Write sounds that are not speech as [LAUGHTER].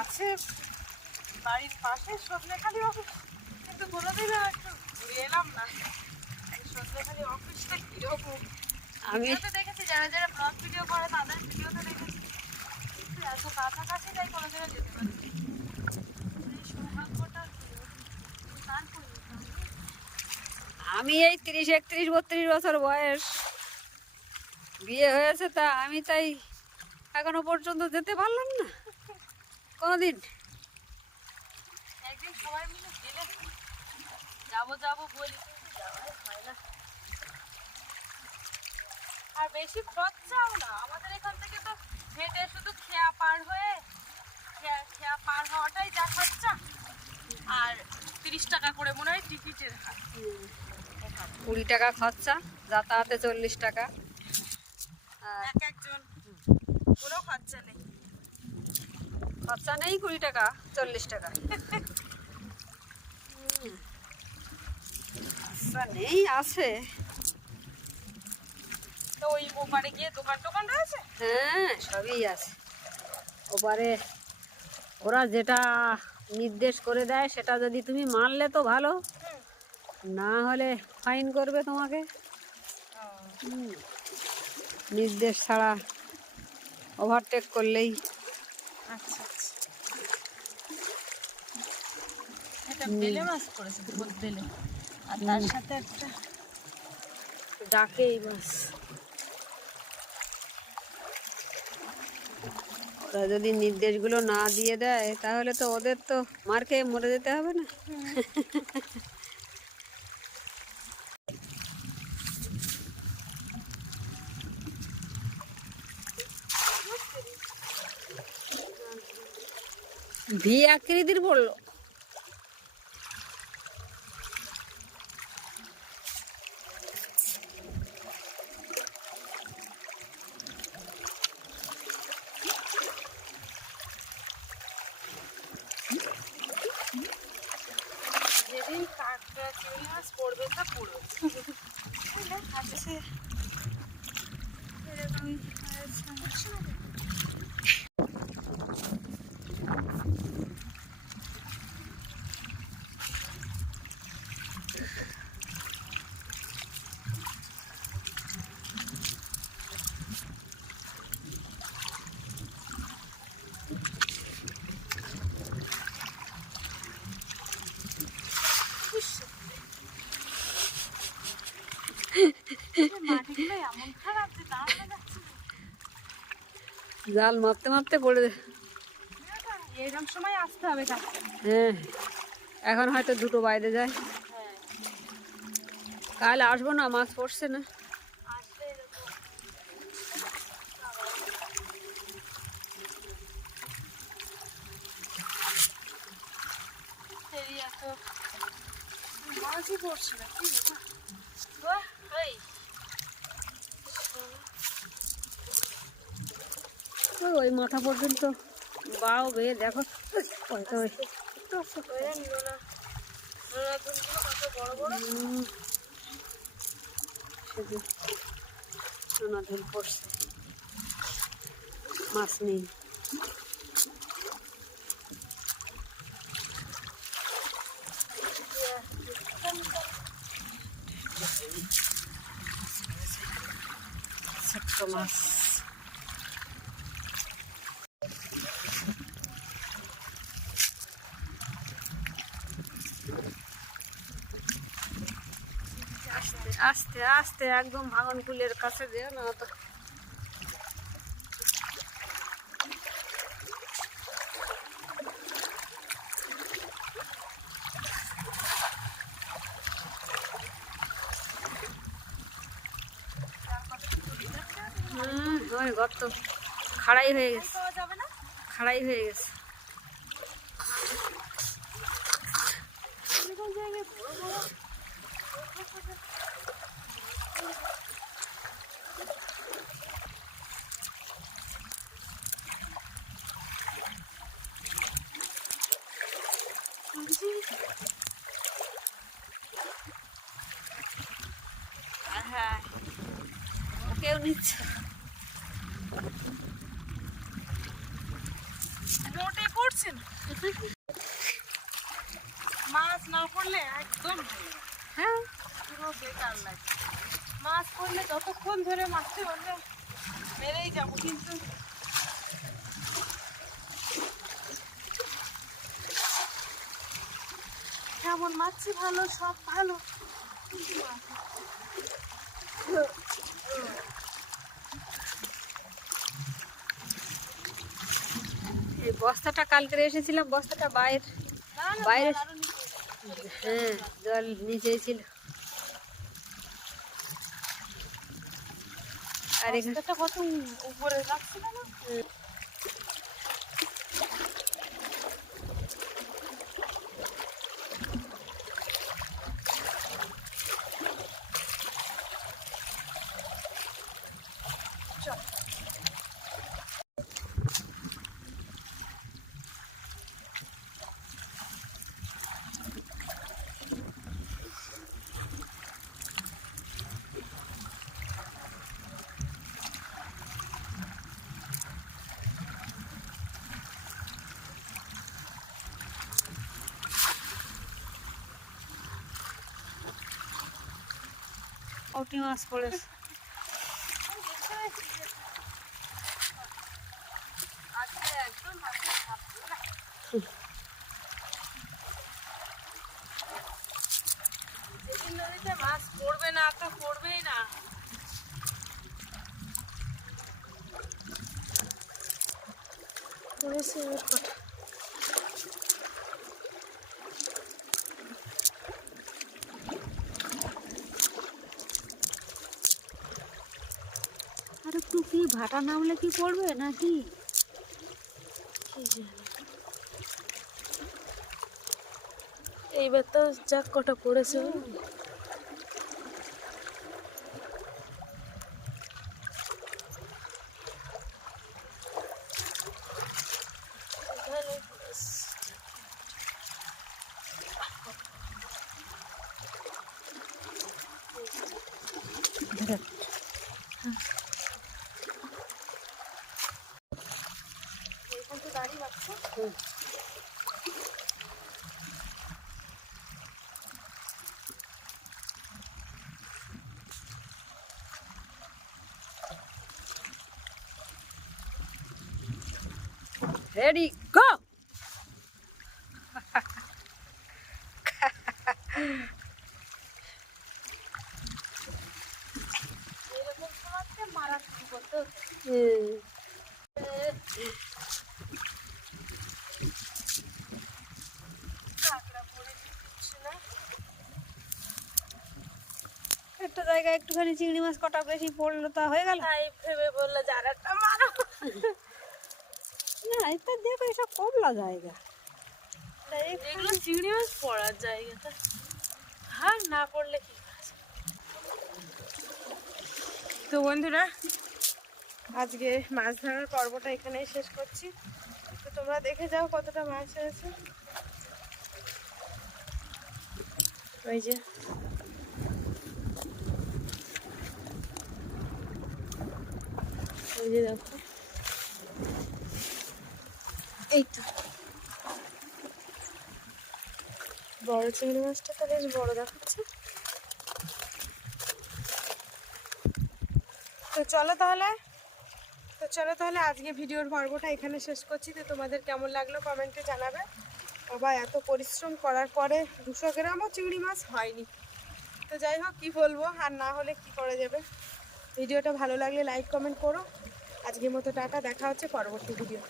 আছে বাড়ির পাশে সজনেখালি অফিস কিন্তু কোনোদিনও একটু ঘুরে এলাম না। সজনেখালি অফিসটা কীরকম? আমি ভিডিওতে দেখেছি যারা যারা ব্লগ ভিডিও করে তাদের ভিডিওতে দেখেছি। কিন্তু এত কাছাকাছি তাই কোনো জায়গায় যেতে পারি সৌভাগ্যটা আমি এই তিরিশ একত্রিশ বত্রিশ বছর বয়স। বিয়ে হয়েছে তা আমি তাই এখনও পর্যন্ত যেতে পারলাম না। [LAUGHS] কোনোদিন? একদিন সবাই মিলে গেলে যাব যাব বলি যাওয়াই হয় না। আর বেশি খরচাও না। আমাদের এখান থেকে তো হেঁটে শুধু খেয়া পার হয়ে খেয়া খেয়া পার হওয়াটাই যা খরচা। আর তিরিশ টাকা করে মনে হয় টিকিটের হার। কুড়ি টাকা খরচা যাতায়াতে চল্লিশ টাকা আর এক একজন কোনো খরচা নেই খরচা নেই কুড়ি টাকা চল্লিশ টাকা। নেই আছে। তো ওই ওপারে গিয়ে দোকান টোকান হ্যাঁ সবই আছে। ওপারে ওরা যেটা নির্দেশ করে দেয় সেটা যদি তুমি মানলে তো ভালো। না হলে ফাইন করবে তোমাকে। নির্দেশ ছাড়া ওভারটেক করলেই আচ্ছা। আচ্ছা এটা বেলে মাছ করেছে দুপুর বেলে। আর তার সাথে একটা ডাকেই বাস ওরা যদি নির্দেশগুলো না দিয়ে দেয় তাহলে তো ওদের তো মার খেয়ে মরে যেতে হবে না। ভি আকৃতির পড়ল চিংড়ি মাছ পড়বে তা সে এরকমই আচ্ছা। জাল মারতে মারতে পড়ে এরকম সময় আসতে হবে হ্যাঁ এখন হয়তো দুটো বাইরে যায়। হ্যাঁ। কাল আসব না মাছ পড়ছে না। মাছই পড়ছে না কি বাবা বাহ এই ওই মাথা পর্যন্ত। বাও বেয়ে দেখো। সোনা ধুল পড়ছে। মাছ নেই। ছোট্ট মাছ। আস্তে আস্তে একদম ভাঙন কুলের কাছে যেও না তো। গর্ত খাড়াই হয়ে গেছে। খাড়াই হয়ে গেছে। জায়গায় হ্যাঁ। ওকেও নিচ্ছে। মোটে করছে না মাছ না পড়লে একদম। হ্যাঁ। পুরো বেকার লাগে? মাছ পড়লে যতক্ষণ ধরে মাছতে পারলে মেরেই যাব কিন্তু। কেমন মাছছি ভালো সব ভালো। মাছ এই বস্তাটা কালকে এসেছিলাম বস্তাটা বাইরে বাইরে- নিচে। হ্যাঁ জল নিচেই ছিল আর এখানে কত উপরে রাখছিল না ওটি মাছ পড়েছে মাছ পড়বে না তো পড়বেই না। পড়েছে এবার কটা আর একটু কি ভাটা নামলে কি পড়বে নাকি? এইবার তো যা কটা পড়েছে। 응. 레디 고! 이렇게 사람 말하는 것도 একটা জায়গায় একটুখানি চিংড়ি মাছ কটা বেশি পড়ল তা হয়ে গেল? তাই ভেবে বলল যে আর একটা মারো। না এটা দেখো এসব কমলা জায়গা। এগুলো চিংড়ি মাছ পড়ার জায়গাটা। হ্যাঁ না পড়লে কি তো বন্ধুরা আজকে মাছ ধরার পর্বটা এখানেই শেষ করছি। তো তোমরা দেখে যাও কতটা মাছ হয়েছে। ওই যে ওই যে দেখো। এই তো। বড় চিংড়ি মাছটা তো বেশ বড় দেখাচ্ছে। তো চলো তাহলে, তো চলো তাহলে আজকে ভিডিওর পর্বটা এখানে শেষ করছি। তো তোমাদের কেমন লাগল কমেন্টে জানাবে। বাবা, এত পরিশ্রম করার পরে দুশো গ্রামও চিংড়ি মাছ হয়নি। তো যাই হোক, কী বলব? আর না হলে কি করা যাবে? ভিডিওটা ভালো লাগলে লাইক, কমেন্ট করো। আজকের মতো টাটা দেখা হচ্ছে পরবর্তী ভিডিও